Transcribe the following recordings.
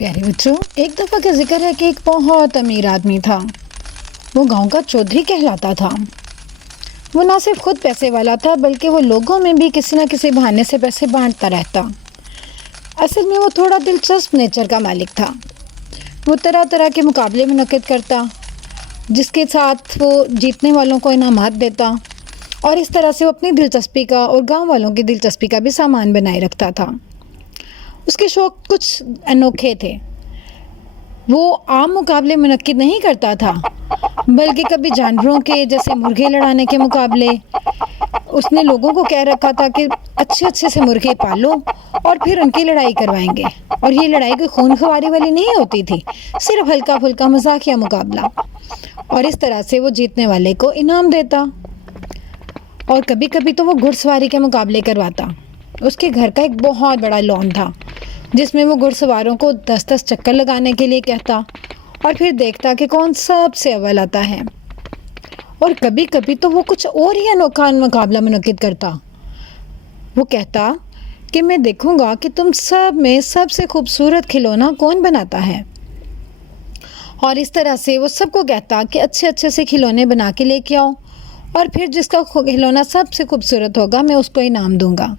प्यारे बच्चों, एक दफ़ा का जिक्र है कि एक बहुत अमीर आदमी था। वो गांव का चौधरी कहलाता था। वो ना सिर्फ खुद पैसे वाला था बल्कि वो लोगों में भी किसी न किसी बहाने से पैसे बांटता रहता। असल में वो थोड़ा दिलचस्प नेचर का मालिक था। वो तरह तरह के मुकाबले मुनक्किद करता जिसके साथ वो जीतने वालों को इनामात देता, और इस तरह से वो अपनी दिलचस्पी का और गाँव वालों की दिलचस्पी का भी सामान बनाए रखता था। उसके शौक़ कुछ अनोखे थे। वो आम मुकाबले मुनक्किद नहीं करता था, बल्कि कभी जानवरों के जैसे मुर्गे लड़ाने के मुकाबले। उसने लोगों को कह रखा था कि अच्छे अच्छे से मुर्गे पालो और फिर उनकी लड़ाई करवाएंगे। और ये लड़ाई कोई खून खवारी वाली नहीं होती थी, सिर्फ हल्का फुल्का मजाकिया मुकाबला। और इस तरह से वो जीतने वाले को इनाम देता। और कभी कभी तो वो घुड़सवारी के मुकाबले करवाता। उसके घर का एक बहुत बड़ा लॉन था जिसमें वो घुड़सवारों को 10-10 चक्कर लगाने के लिए कहता और फिर देखता कि कौन सबसे अव्वल आता है। और कभी कभी तो वो कुछ और ही अनोखा मुकाबला मुनक्किद करता। वो कहता कि मैं देखूंगा कि तुम सब में सबसे खूबसूरत खिलौना कौन बनाता है। और इस तरह से वो सबको कहता कि अच्छे अच्छे से खिलौने बना के लेके आओ, और फिर जिसका खिलौना सबसे खूबसूरत होगा मैं उसको इनाम दूंगा।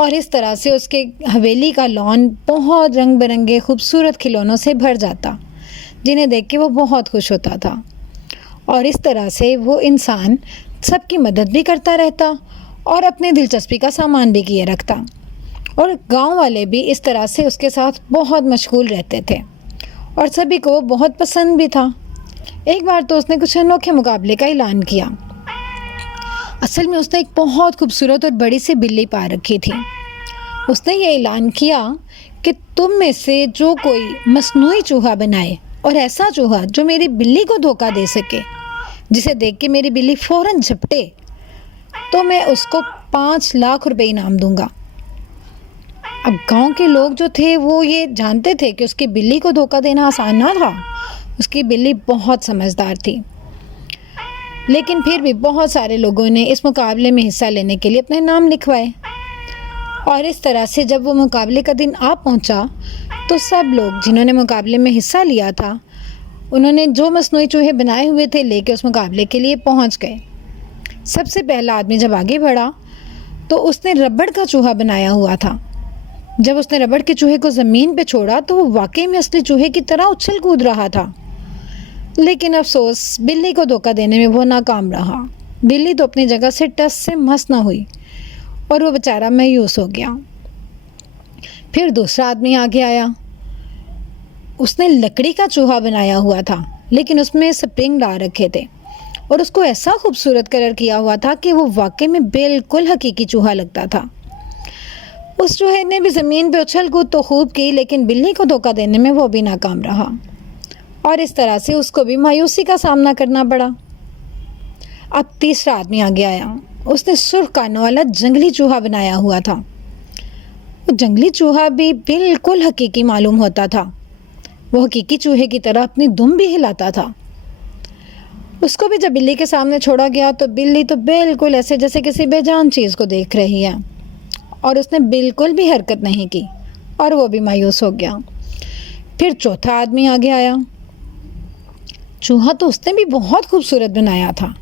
और इस तरह से उसके हवेली का लॉन बहुत रंग बिरंगे खूबसूरत खिलौनों से भर जाता, जिन्हें देख के वो बहुत खुश होता था। और इस तरह से वो इंसान सबकी मदद भी करता रहता और अपनी दिलचस्पी का सामान भी किए रखता। और गांव वाले भी इस तरह से उसके साथ बहुत मशगूल रहते थे और सभी को बहुत पसंद भी था। एक बार तो उसने कुछ अनोखे मुकाबले का ऐलान किया। असल में उसने एक बहुत खूबसूरत और बड़ी सी बिल्ली पा रखी थी। उसने ये ऐलान किया कि तुम में से जो कोई मसनूई चूहा बनाए, और ऐसा चूहा जो मेरी बिल्ली को धोखा दे सके, जिसे देख के मेरी बिल्ली फ़ौरन झपटे, तो मैं उसको 5 लाख रुपए इनाम दूंगा। अब गांव के लोग जो थे वो ये जानते थे कि उसकी बिल्ली को धोखा देना आसान ना था। उसकी बिल्ली बहुत समझदार थी, लेकिन फिर भी बहुत सारे लोगों ने इस मुकाबले में हिस्सा लेने के लिए अपने नाम लिखवाए। और इस तरह से जब वो मुकाबले का दिन आ पहुंचा तो सब लोग जिन्होंने मुकाबले में हिस्सा लिया था, उन्होंने जो मसनूई चूहे बनाए हुए थे लेके उस मुकाबले के लिए पहुंच गए। सबसे पहला आदमी जब आगे बढ़ा तो उसने रबड़ का चूहा बनाया हुआ था। जब उसने रबड़ के चूहे को ज़मीन पे छोड़ा तो वो वाकई में असली चूहे की तरह उछल कूद रहा था। लेकिन अफसोस, बिल्ली को धोखा देने में वो नाकाम रहा। बिल्ली तो अपनी जगह से टस से मस ना हुई और वो बेचारा मायूस हो गया। फिर दूसरा आदमी आगे आया। उसने लकड़ी का चूहा बनाया हुआ था, लेकिन उसमें स्प्रिंग डाल रखे थे और उसको ऐसा खूबसूरत कलर किया हुआ था कि वो वाकई में बिल्कुल हकीकी चूहा लगता था। उस चूहे ने भी ज़मीन पे उछल कूद तो खूब की, लेकिन बिल्ली को धोखा देने में वो भी नाकाम रहा और इस तरह से उसको भी मायूसी का सामना करना पड़ा। अब तीसरा आदमी आगे आया। उसने सुर्ख कानों वाला जंगली चूहा बनाया हुआ था। वो जंगली चूहा भी बिल्कुल हकीकी मालूम होता था। वो हकीकी चूहे की तरह अपनी दुम भी हिलाता था। उसको भी जब बिल्ली के सामने छोड़ा गया तो बिल्ली तो बिल्कुल ऐसे जैसे किसी बेजान चीज़ को देख रही है, और उसने बिल्कुल भी हरकत नहीं की और वो भी मायूस हो गया। फिर चौथा आदमी आगे आया। चूहा तो उसने भी बहुत खूबसूरत बनाया था,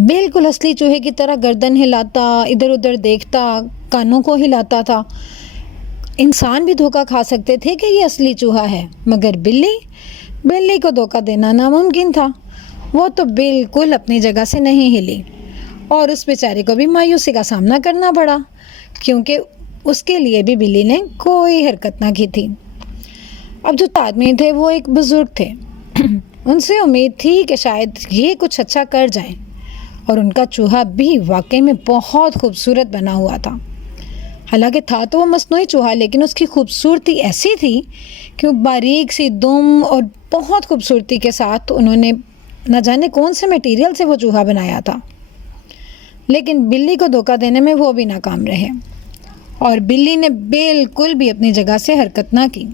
बिल्कुल असली चूहे की तरह गर्दन हिलाता, इधर उधर देखता, कानों को हिलाता था। इंसान भी धोखा खा सकते थे कि ये असली चूहा है, मगर बिल्ली को धोखा देना नामुमकिन था। वो तो बिल्कुल अपनी जगह से नहीं हिली और उस बेचारे को भी मायूसी का सामना करना पड़ा, क्योंकि उसके लिए भी बिल्ली ने कोई हरकत ना की थी। अब जो आदमी थे वो एक बुजुर्ग थे। उनसे उम्मीद थी कि शायद ये कुछ अच्छा कर जाएं, और उनका चूहा भी वाकई में बहुत खूबसूरत बना हुआ था। हालांकि था तो वो मसनूई चूहा, लेकिन उसकी खूबसूरती ऐसी थी कि वो बारीक सी दुम और बहुत खूबसूरती के साथ उन्होंने न जाने कौन से मटेरियल से वो चूहा बनाया था। लेकिन बिल्ली को धोखा देने में वो भी नाकाम रहे और बिल्ली ने बिल्कुल भी अपनी जगह से हरकत ना की।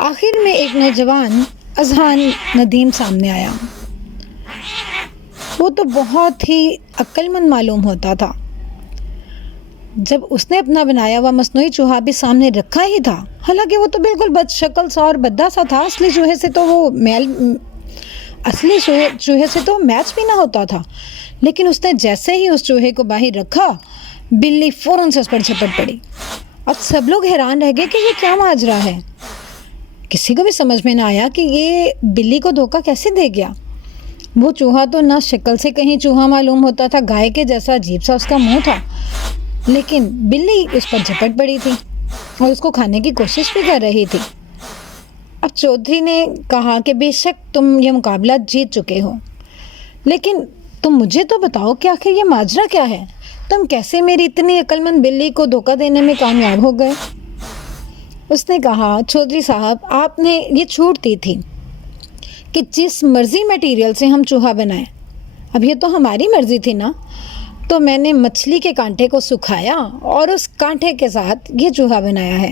आखिर में एक नौजवान अजहान नदीम सामने आया। वो तो बहुत ही अक्लमंद मालूम होता था। جب اس نے اپنا بنایا ہوا مصنوعی چوہا بھی سامنے رکھا ہی تھا، حالانکہ وہ تو بالکل بد شکل سا اور بھدا سا تھا، اصلی چوہے سے تو میچ بھی نہ ہوتا تھا، لیکن اس نے جیسے ہی اس چوہے کو باہر رکھا، بلی فوراً سے اس پر جھپٹ پڑی۔ اب سب لوگ حیران رہ گئے کہ یہ کیا ماجرا ہے۔ کسی کو بھی سمجھ میں نہ آیا کہ یہ بلی کو دھوکہ کیسے دے گیا۔ وہ چوہا تو نہ شکل سے کہیں چوہا معلوم ہوتا تھا، گائے کے جیسا عجیب سا اس کا منہ تھا، لیکن بلی اس پر جھپٹ پڑی تھی اور اس کو کھانے کی کوشش بھی کر رہی تھی۔ اب چودھری نے کہا کہ بے شک تم یہ مقابلہ جیت چکے ہو، لیکن تم مجھے تو بتاؤ کہ آخر یہ ماجرا کیا ہے؟ تم کیسے میری اتنی عقل مند بلی کو دھوکہ دینے میں کامیاب ہو گئے؟ اس نے کہا، چودھری صاحب، آپ نے یہ چھوٹ دی تھی کہ جس مرضی میٹیریل سے ہم چوہا بنائیں۔ اب یہ تو ہماری مرضی تھی نا، تو میں نے مچھلی کے کانٹے کو سکھایا اور اس کانٹے کے ساتھ یہ چوہا بنایا ہے۔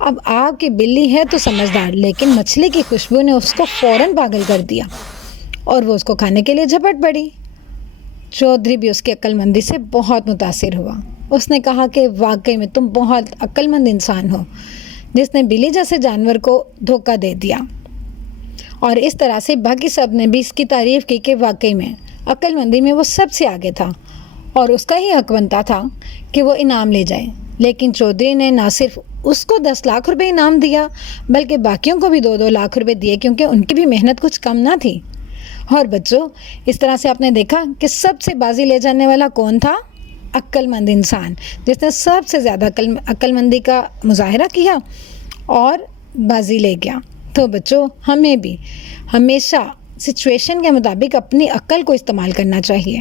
اب آپ کی بلی ہے تو سمجھدار، لیکن مچھلی کی خوشبو نے اس کو فوراً پاگل کر دیا اور وہ اس کو کھانے کے لیے جھپٹ پڑی۔ چودھری بھی اس کی عقل مندی سے بہت متاثر ہوا۔ اس نے کہا کہ واقعی میں تم بہت عقل مند انسان ہو، جس نے بلی جیسے جانور کو دھوکہ دے دیا۔ اور اس طرح سے باقی سب نے بھی اس کی تعریف کی کہ واقعی میں عقل مندی میں وہ سب سے آگے تھا اور اس کا ہی حق بنتا تھا کہ وہ انعام لے جائے۔ لیکن چودھری نے نہ صرف اس کو 10 لاکھ روپے انعام دیا، بلکہ باقیوں کو بھی 2-2 لاکھ روپے دیے، کیونکہ ان کی بھی محنت کچھ کم نہ تھی۔ اور بچوں، اس طرح سے آپ نے دیکھا کہ سب سے بازی لے جانے والا کون تھا؟ عقل مند انسان، جس نے سب سے زیادہ عقل مندی کا مظاہرہ کیا اور بازی لے گیا۔ تو بچوں، ہمیں بھی ہمیشہ سچویشن کے مطابق اپنی عقل کو استعمال کرنا چاہیے۔